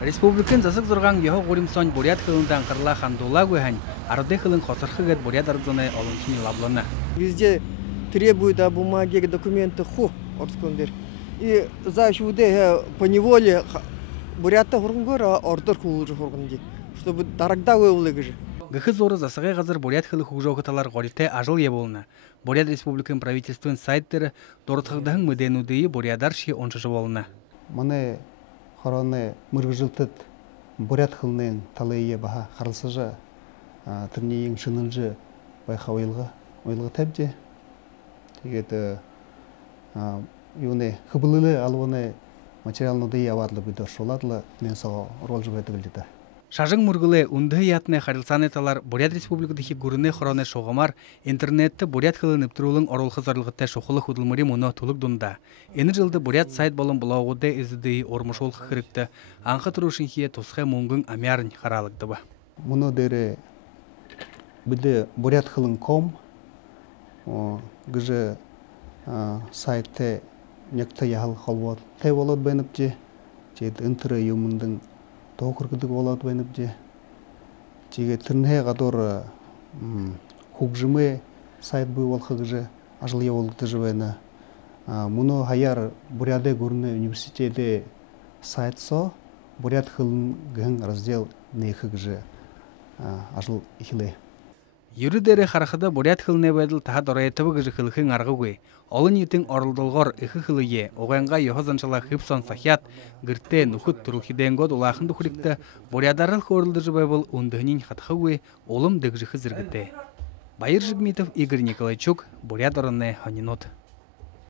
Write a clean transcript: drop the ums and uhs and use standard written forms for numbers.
Республикан засык зурган його гуримсон бурят хылындан кырла хандула гухан, арыды хылын хосырхыгет бурят арзаны олынчини лаблана. Везде требуют бумаги, документы, орскондер. И за шуде поневоле бурята хургунгора ордор хулжу хургунди, чтобы тарагда выулыгы. Гыхы зоры засыгай газыр бурят хылы хужоғыталар горите ажыл еболна. Бурят республикан правительствен сайттары доротхыгдаһын мыденудыйы бурядар ши оншыжы болна. Мане хороны мыргыжылтыт бурят хылнын талайы баха харылсыжы тірнейін шынынжы байқа ойылғы тәбде. Тегеті юне хыбылылы алуыны материалнуды явадлы бүді шоладлы мен саға рол жібеті білдеді. Шажың мұргылы үнді ятны харилсанеталар Бурят республикадахи гурыны хороны шоғамар интернетті бурят хылын ыптырулың оролхы зарлығытта шоқылы худылмыры мұны тулық дұнда. Ені жылды бурят сайт болын бұлауғыды ezді ормышол қырықты аңқы тұрушынхие тосқы мұңгың амярын қаралықты ба. Мұны дәрі бүді бурят хылын ком гыжы сайтты некті яғыл қолуат тәй олад бәніп же жеді үнтірі юмындың тоқыргыдық олады бәніп же жеге түріне ғадор хугжымы сайт бұй олқы гыжы ажылия олықты жывайны. Мұны хайар буряды көріні университеті сайт со бурят хылын гын раздел нейхы гыжы ажыл ихілі. Юридері харахыда бурят хылыне бәділ таға дорайтыбы гыжы хылықын арғығы. Олын етің орылдылғыр үхі хылые, оғанға йохазаншала хыпсон сахят, гірте нұхыт тұрылхиден год олақынды құрикті бурядарыл хорылды жыбай бұл ұндығынын қатқығы олым дëгжіхі зіргіте. Байыр Жигмитов, Игорь Николайчук, Бурят орынны Ханинот.